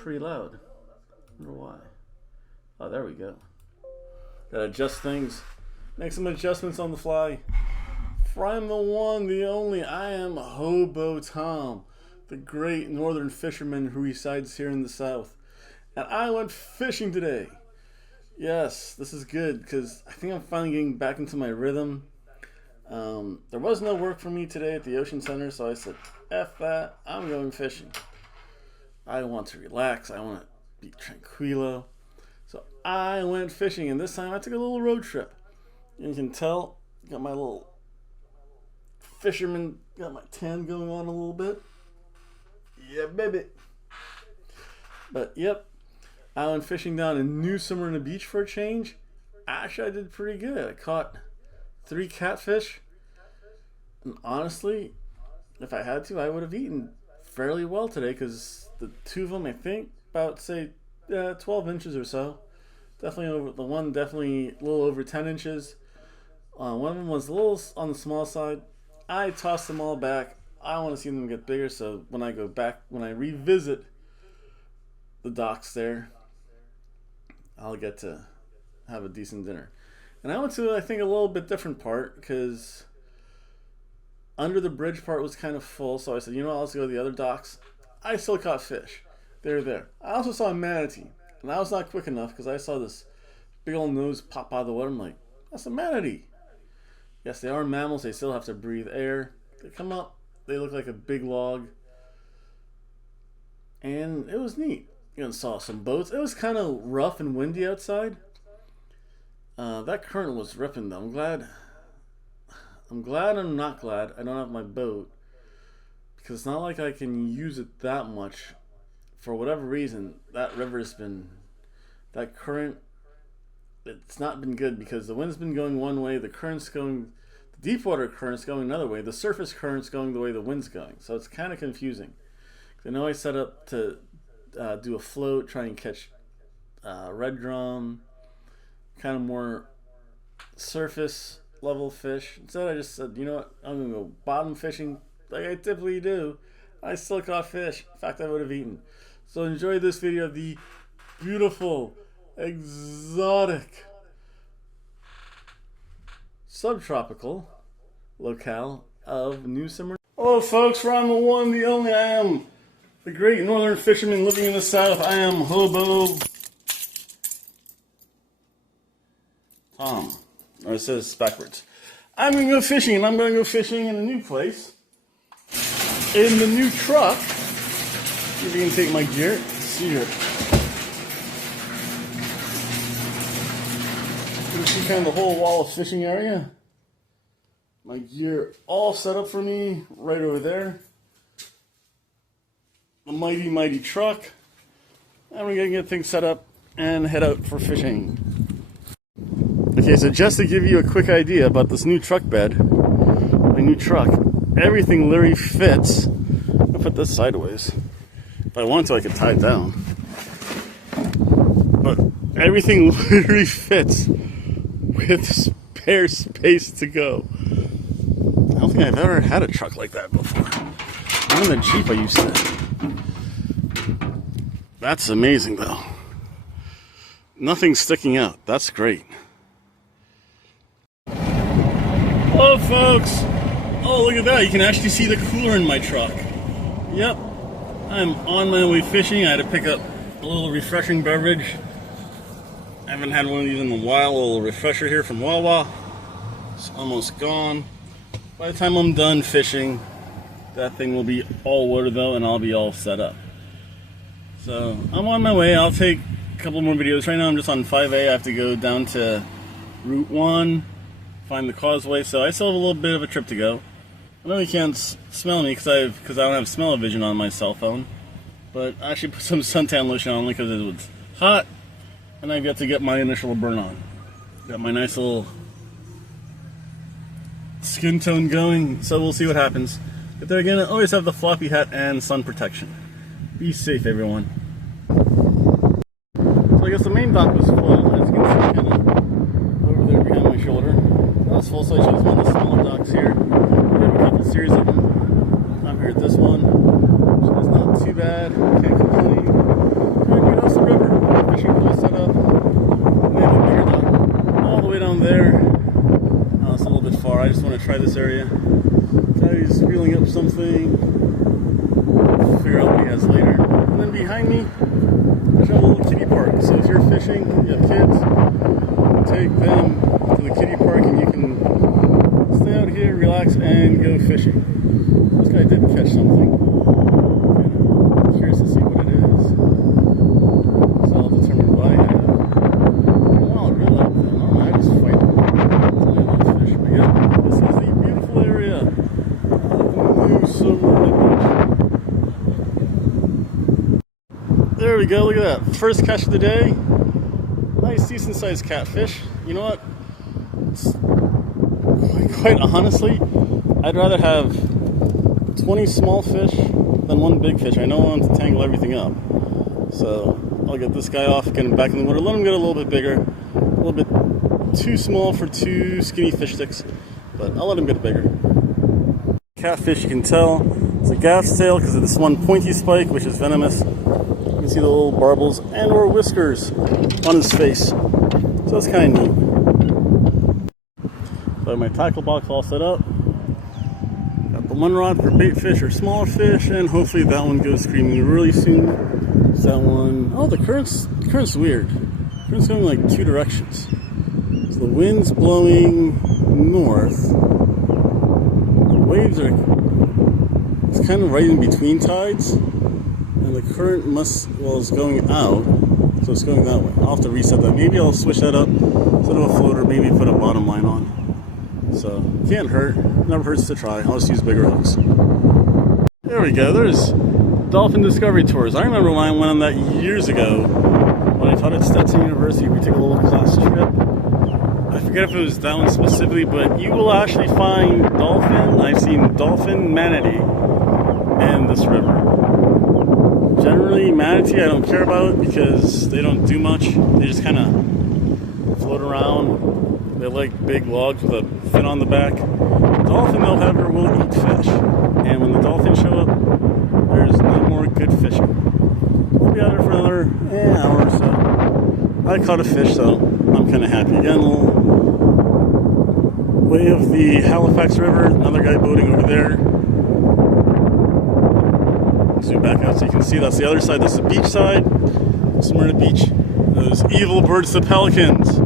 pretty loud. I wonder why. Oh, there we go. Gotta adjust things. Make some adjustments on the fly. From the one, the only, I am Hobo Tom, the great northern fisherman who resides here in the south. And I went fishing today. Yes, this is good because I think I'm finally getting back into my rhythm. There was no work for me today at the Ocean Center, so I said, F that, I'm going fishing. I want to relax, I want to be tranquilo. So I went fishing, and this time I took a little road trip. And you can tell, got my little fisherman, got my tan going on a little bit. Yeah, baby. But yep, I went fishing down in New Smyrna Beach for a change. Actually, I did pretty good. I caught 3 catfish. And honestly, if I had to, I would have eaten fairly well today because the 2 of them, I think, about, say, 12 inches or so. Definitely over, the one definitely a little over 10 inches. One of them was a little on the small side. I tossed them all back. I want to see them get bigger, so when I go back, when I revisit the docks there, I'll get to have a decent dinner. And I went to, I think, a little bit different part because under the bridge part was kind of full, so I said, you know what, let's go to the other docks. I still caught fish. They're there. I also saw a manatee, and I was not quick enough because I saw this big old nose pop out of the water. I'm like, that's a manatee. Yes, they are mammals. They still have to breathe air. They come up. They look like a big log. And it was neat. You know, saw some boats. It was kind of rough and windy outside. That current was ripping though. I'm glad I'm not glad I don't have my boat. Because it's not like I can use it that much. For whatever reason, that river's been, that current, it's not been good because the wind's been going one way, the current's going, the deep water current's going another way, the surface current's going the way the wind's going. So it's kind of confusing. I know I set up to do a float, try and catch red drum, kind of more surface level fish. Instead I just said, you know what, I'm going to go bottom fishing like I typically do. I still caught fish. In fact, I would have eaten. So enjoy this video of the beautiful, exotic, subtropical locale of New Smyrna. Hello folks, from the one, the only, I am the great northern fisherman living in the south. I am Hobo Tom. Or it says backwards. I'm going to go fishing, and I'm going to go fishing in a new place. In the new truck. If you can take my gear. Let's see here. You can see kind of the whole wall of fishing area. My gear all set up for me right over there. The mighty, mighty truck. And we're going to get things set up and head out for fishing. Okay, so just to give you a quick idea about this new truck bed, my new truck, everything literally fits. I'll put this sideways. If I want to, I could tie it down. But everything literally fits with spare space to go. I don't think I've ever had a truck like that before. Even the Jeep I used to. That's amazing though. Nothing's sticking out. That's great. Hello folks! Oh, look at that. You can actually see the cooler in my truck. Yep. I'm on my way fishing. I had to pick up a little refreshing beverage. I haven't had one of these in a while. A little refresher here from Wawa. It's almost gone. By the time I'm done fishing, that thing will be all water though, and I'll be all set up. So I'm on my way. I'll take a couple more videos. Right now I'm just on 5A. I have to go down to Route 1, find the causeway. So I still have a little bit of a trip to go. I know you can't smell me because I don't have smell-o-vision on my cell phone. But I actually put some suntan lotion on only because it was hot. And I've got to get my initial burn on. Got my nice little skin tone going. So we'll see what happens. But then again, I always have the floppy hat and sun protection. Be safe, everyone. So I guess the main dock was full. As you can see, kind of over there behind my shoulder. That was full, so I chose one of the smaller docks here. We have a couple series of them. I'm here at this one, which is not too bad. Can't complain. to try this area. Guy's reeling up something. Figure out what he has later. And then behind me, there's a little kiddie park. So if you're fishing, you have kids, take them to the kiddie park and you can stay out here, relax, and go fishing. This guy did catch something. I'm curious to see what it is. So I'll determine what I have. Well, I really like them. I just fight them. It's only a little fish. But yeah, this is the beautiful area of New Smyrna Beach. There we go, look at that. First catch of the day. Nice, decent sized catfish. You know what? Quite honestly, I'd rather have 20 small fish than one big fish. I know I want to tangle everything up. So I'll get this guy off, get him back in the water, let him get a little bit bigger. A little bit too small for 2 skinny fish sticks, but I'll let him get bigger. Catfish, you can tell, it's a gaff's tail because of this one pointy spike, which is venomous. You can see the little barbels and or whiskers on his face. So that's kind of neat. So my tackle box all set up. Got the one rod for bait fish or smaller fish, and hopefully that one goes screaming really soon. So that one, oh, the current's weird. The current's going like 2 directions. So the wind's blowing north. The waves are, it's kind of right in between tides. And the current is going out, so it's going that way. I'll have to reset that. Maybe I'll switch that up instead of a floater, maybe put a bottom line on. So, can't hurt. Never hurts to try. I'll just use bigger hooks. There we go. There's Dolphin Discovery Tours. I remember when I went on that years ago, when I taught at Stetson University. We took a little class trip. I forget if it was that one specifically, but you will actually find dolphin. I've seen dolphin, manatee in this river. Generally, manatee I don't care about because they don't do much. They just kind of float around. They like big logs with a fin on the back. Dolphin, though, however, will eat fish. And when the dolphins show up, there's no more good fishing. We'll be out there for another hour or so. I caught a fish, so I'm kind of happy. Again, a little way of the Halifax River. Another guy boating over there. Zoom back out so you can see that's the other side. That's the beach side. Smyrna Beach. Those evil birds, the pelicans.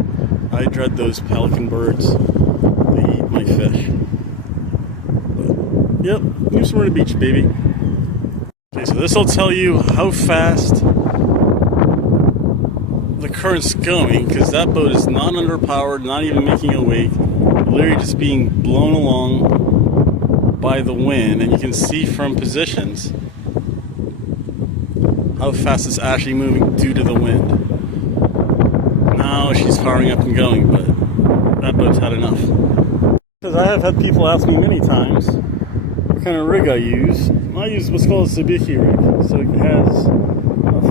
I dread those pelican birds. They eat my fish. But, yep, New Smyrna Beach, baby. Okay, so this will tell you how fast the current's going, because that boat is not underpowered, not even making a wake. Literally just being blown along by the wind, and you can see from positions how fast it's actually moving due to the wind. Now she's firing up and going, but that boat's had enough. Because I have had people ask me many times what kind of rig I use. I use what's called a sabiki rig. So it has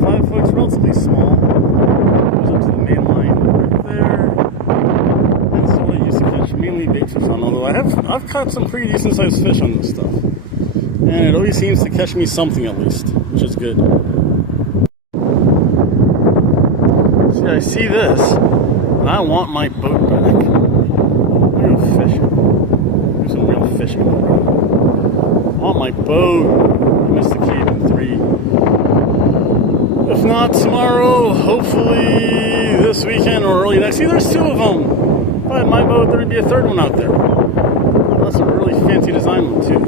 5 foot, relatively small. Goes up to the main line right there. And so I used to catch mainly bait fish on. Although I've caught some pretty decent sized fish on this stuff. And it always seems to catch me something at least, which is good. I see this, and I want my boat back. I'm going to fish. Do some real fishing. I want my boat. I missed the cave in 3. If not tomorrow, hopefully this weekend or early next. See, there's 2 of them. If I had my boat, there'd be a 3rd one out there. That's a really fancy design one, too.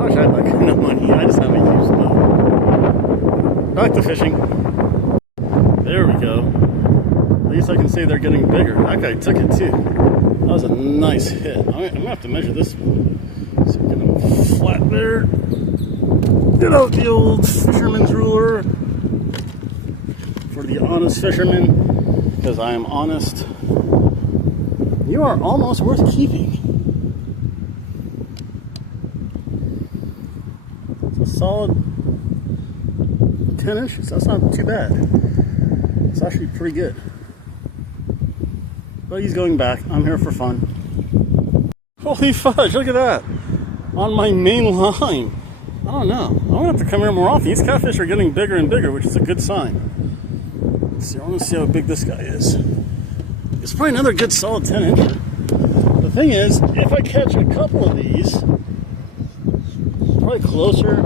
I wish I had that kind of money. I just have a used boat. Back to fishing. There we go. At least I can say they're getting bigger. That guy took it too. That was a nice hit. I'm gonna have to measure this one. So get him flat there. Get out the old fisherman's ruler for the honest fisherman, because I am honest. You are almost worth keeping. It's a solid 10 inches. That's not too bad. It's actually pretty good. But he's going back. I'm here for fun. Holy fudge, look at that. On my main line. I don't know. I'm going to have to come here more often. These catfish are getting bigger and bigger, which is a good sign. Let's see, I want to see how big this guy is. It's probably another good solid 10 incher. The The thing is, if I catch a couple of these, probably closer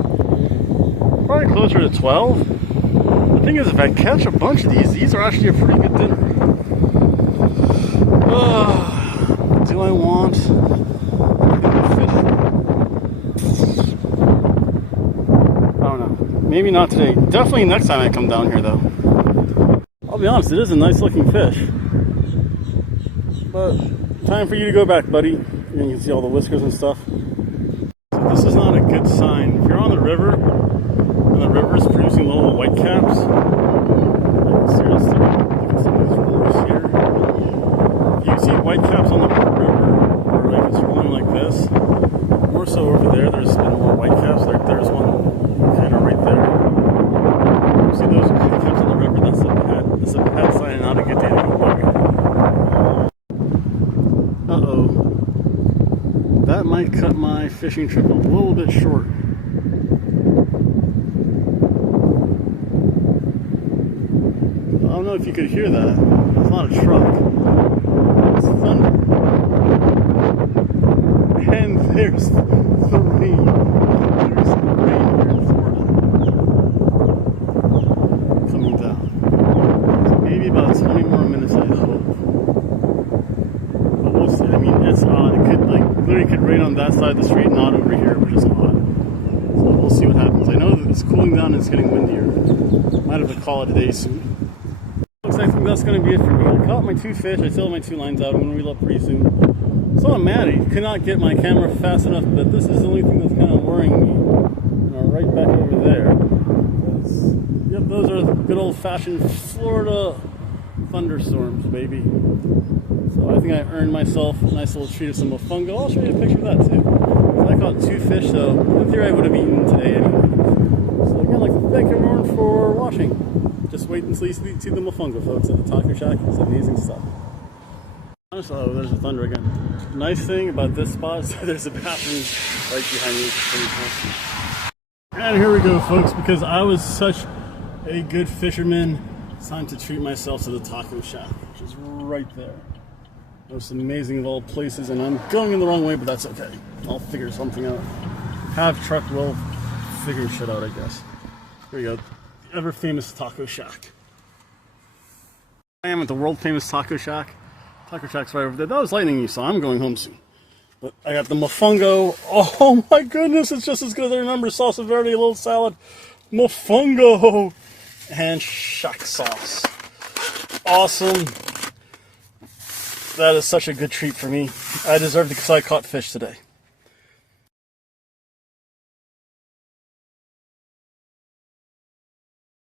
to 12. The thing is, if I catch a bunch of these are actually a pretty good dinner. Do I want fish? I don't know. Maybe not today. Definitely next time I come down here, though. I'll be honest, it is a nice looking fish. But time for you to go back, buddy. And you can see all the whiskers and stuff. So this is not a good sign. If you're on the river, and the river is producing little white caps, like seriously, look at some of these rollers here. If you see white caps on the river, or like it's rolling like this, more so over there, there's been more white caps. Like there's one kind of right there. You see those white caps on the river? That's a bad sign, not a good day to go walking. Uh-oh. That might cut my fishing trip a little bit short. I don't know if you could hear that. It's not a truck. It's thunder. And there's the rain. There's the rain here in Florida. Coming down. So maybe about 20 more minutes, I hope. But we'll see. I mean, it's odd. It could, like, literally could rain on that side of the street, not over here, which is odd. So we'll see what happens. I know that it's cooling down and it's getting windier. Might have to call it a day soon. Looks like that's going to be it for me. I caught my 2 fish. I still have my 2 lines out. I'm going to reel up pretty soon. So I'm mad. I could not get my camera fast enough, but this is the only thing that's kind of worrying me. Right back over there. Yep, those are good old-fashioned Florida thunderstorms, baby. So I think I earned myself a nice little treat of some mofongo. I'll show you a picture of that too. So I caught 2 fish, so in theory I would have eaten today anyway. So again, I'd like to thank everyone for watching. Just wait until you see the mofongo, folks, at the Taco Shack. It's amazing stuff. Honestly, oh, there's the thunder again. Nice thing about this spot is that there's a bathroom right behind me. And here we go, folks, because I was such a good fisherman, it's time to treat myself to the Taco Shack, which is right there. Most amazing of all places, and I'm going in the wrong way, but that's okay. I'll figure something out. Have truck will figure shit out, I guess. Here we go. The ever famous Taco Shack. I am at the world famous Taco Shack. Taco Shack's right over there. That was lightning you saw. I'm going home soon. But I got the mofongo. Oh my goodness, it's just as good as I remember. Salsa verde, a little salad. Mofongo. And shack sauce. Awesome. That is such a good treat for me. I deserved it because I caught fish today.